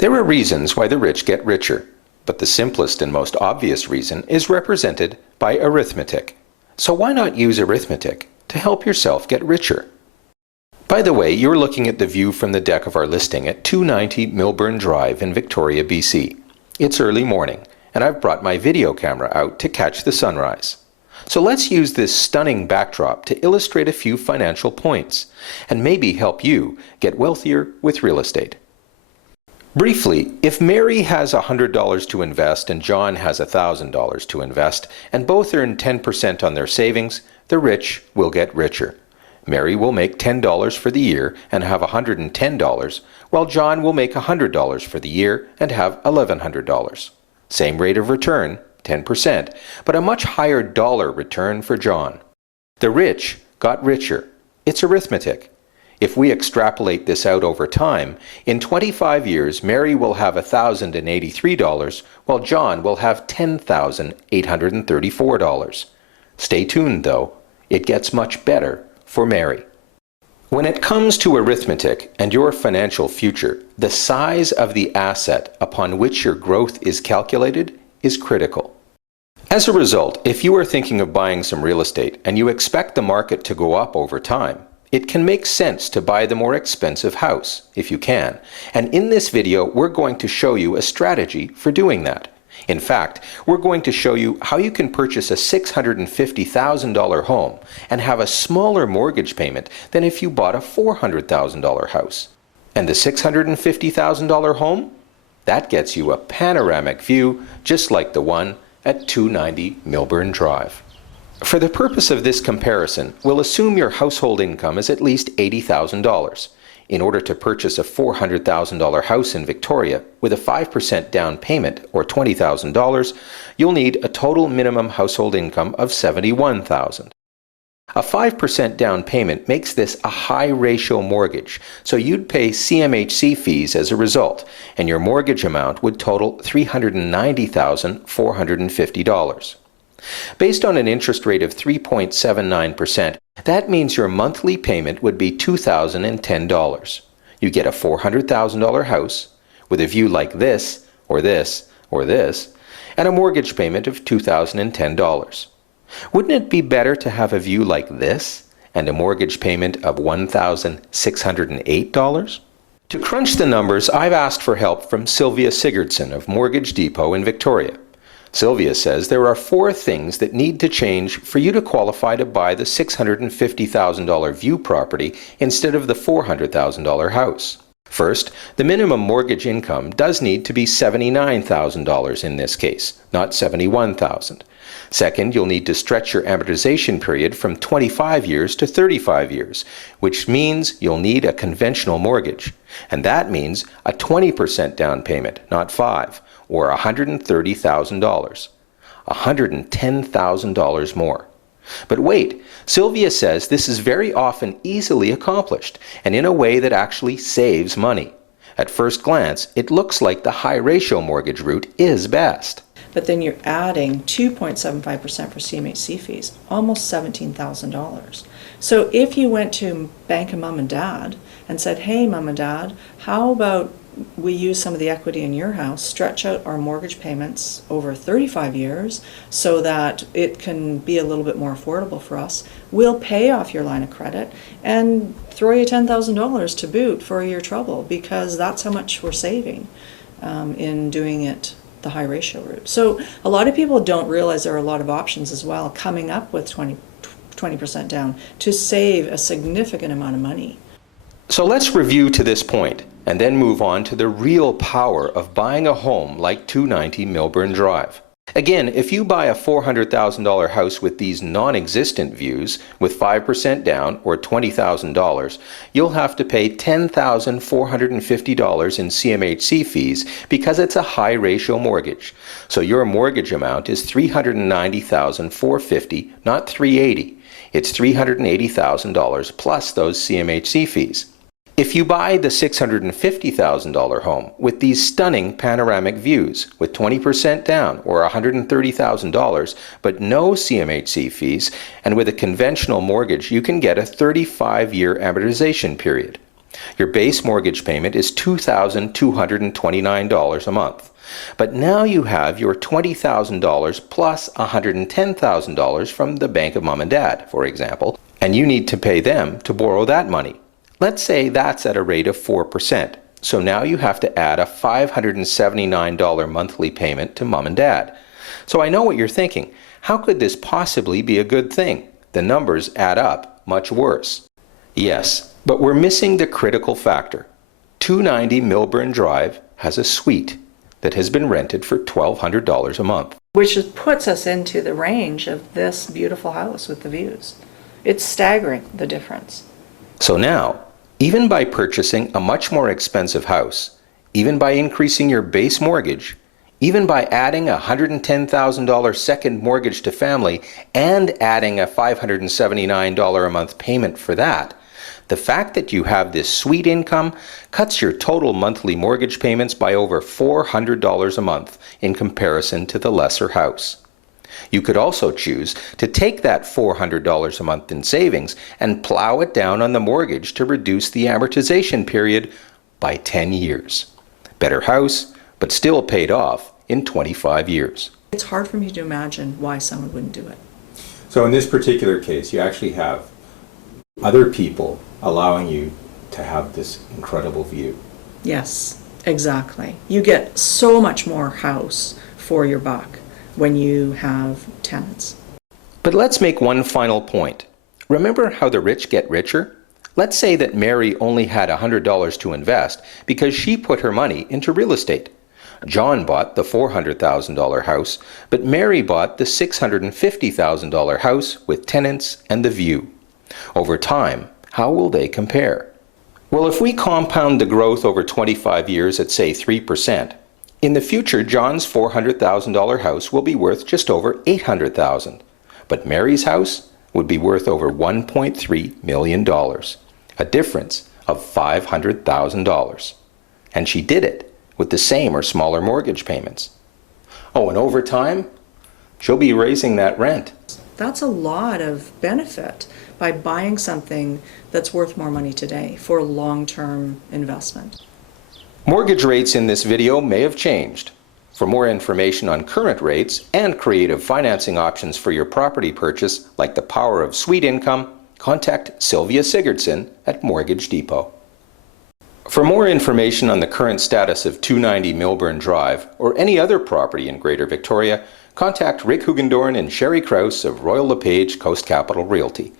There are reasons why the rich get richer, but the simplest and most obvious reason is represented by arithmetic. So why not use arithmetic to help yourself get richer? By the way, you're looking at the view from the deck of our listing at 290 Milburn Drive in Victoria, BC. It's early morning, and I've brought my video camera out to catch the sunrise. So let's use this stunning backdrop to illustrate a few financial points, and maybe help you get wealthier with real estate. Briefly, if Mary has $100 to invest and John has $1,000 to invest, and both earn 10% on their savings, the rich will get richer. Mary will make $10 for the year and have $110, while John will make $100 for the year and have $1,100. Same rate of return, 10%, but a much higher dollar return for John. The rich got richer. It's arithmetic. If we extrapolate this out over time, in 25 years, Mary will have $1,083, while John will have $10,834. Stay tuned, though. It gets much better for Mary. When it comes to arithmetic and your financial future, the size of the asset upon which your growth is calculated is critical. As a result, if you are thinking of buying some real estate and you expect the market to go up over time, it can make sense to buy the more expensive house, if you can. And in this video, we're going to show you a strategy for doing that. In fact, we're going to show you how you can purchase a $650,000 home and have a smaller mortgage payment than if you bought a $400,000 house. And the $650,000 home? That gets you a panoramic view just like the one at 290 Milburn Drive. For the purpose of this comparison, we'll assume your household income is at least $80,000. In order to purchase a $400,000 house in Victoria with a 5% down payment or $20,000, you'll need a total minimum household income of $71,000. A 5% down payment makes this a high ratio mortgage, so you'd pay CMHC fees as a result, and your mortgage amount would total $390,450. Based on an interest rate of 3.79%, that means your monthly payment would be $2,010. You get a $400,000 house with a view like this, or this, or this, and a mortgage payment of $2,010. Wouldn't it be better to have a view like this and a mortgage payment of $1,608? To crunch the numbers, I've asked for help from Sylvia Sigurdsson of Mortgage Depot in Victoria. Sylvia says there are 4 things that need to change for you to qualify to buy the $650,000 view property instead of the $400,000 house. First, the minimum mortgage income does need to be $79,000 in this case, not $71,000. Second, you'll need to stretch your amortization period from 25 years to 35 years, which means you'll need a conventional mortgage. And that means a 20% down payment, not 5, or $130,000. $110,000 more. But wait, Sylvia says this is very often easily accomplished, and in a way that actually saves money. At first glance, it looks like the high ratio mortgage route is best. But then you're adding 2.75% for CMHC fees, almost $17,000. So if you went to Bank of Mom and Dad and said, hey, Mom and Dad, how about we use some of the equity in your house, stretch out our mortgage payments over 35 years so that it can be a little bit more affordable for us. We'll pay off your line of credit and throw you $10,000 to boot for your trouble, because that's how much we're saving in doing it the high ratio route. So a lot of people don't realize there are a lot of options as well coming up with 20% down to save a significant amount of money. So let's review to this point and then move on to the real power of buying a home like 290 Milburn Drive. Again, if you buy a $400,000 house with these non-existent views with 5% down or $20,000, you'll have to pay $10,450 in CMHC fees because it's a high ratio mortgage. So your mortgage amount is $390,450, not $380. It's $380,000 plus those CMHC fees. If you buy the $650,000 home with these stunning panoramic views with 20% down or $130,000 but no CMHC fees, and with a conventional mortgage, you can get a 35-year amortization period. Your base mortgage payment is $2,229 a month. But now you have your $20,000 plus $110,000 from the bank of mom and dad, for example, and you need to pay them to borrow that money. Let's say that's at a rate of 4%. So now you have to add a $579 monthly payment to mom and dad. So I know what you're thinking. How could this possibly be a good thing? The numbers add up much worse. Yes, but we're missing the critical factor. 290 Milburn Drive has a suite that has been rented for $1,200 a month. Which puts us into the range of this beautiful house with the views. It's staggering, the difference. So now, even by purchasing a much more expensive house, even by increasing your base mortgage, even by adding a $110,000 second mortgage to family and adding a $579 a month payment for that, the fact that you have this sweet income cuts your total monthly mortgage payments by over $400 a month in comparison to the lesser house. You could also choose to take that $400 a month in savings and plow it down on the mortgage to reduce the amortization period by 10 years. Better house, but still paid off in 25 years. It's hard for me to imagine why someone wouldn't do it. So in this particular case, you actually have other people allowing you to have this incredible view. Yes, exactly. You get so much more house for your buck when you have tenants. But let's make one final point. Remember how the rich get richer? Let's say that Mary only had $100 to invest because she put her money into real estate. John bought the $400,000 house, but Mary bought the $650,000 house with tenants and the view. Over time, how will they compare? Well, if we compound the growth over 25 years at, say, 3%, in the future, John's $400,000 house will be worth just over $800,000, but Mary's house would be worth over $1.3 million, a difference of $500,000. And she did it with the same or smaller mortgage payments. Oh, and over time, she'll be raising that rent. That's a lot of benefit by buying something that's worth more money today for long-term investment. Mortgage rates in this video may have changed. For more information on current rates and creative financing options for your property purchase, like the power of sweet income, contact Sylvia Sigurdsson at Mortgage Depot. For more information on the current status of 290 Milburn Drive or any other property in Greater Victoria, contact Rick Hoogendoorn and Cheri Crause of Royal LePage Coast Capital Realty.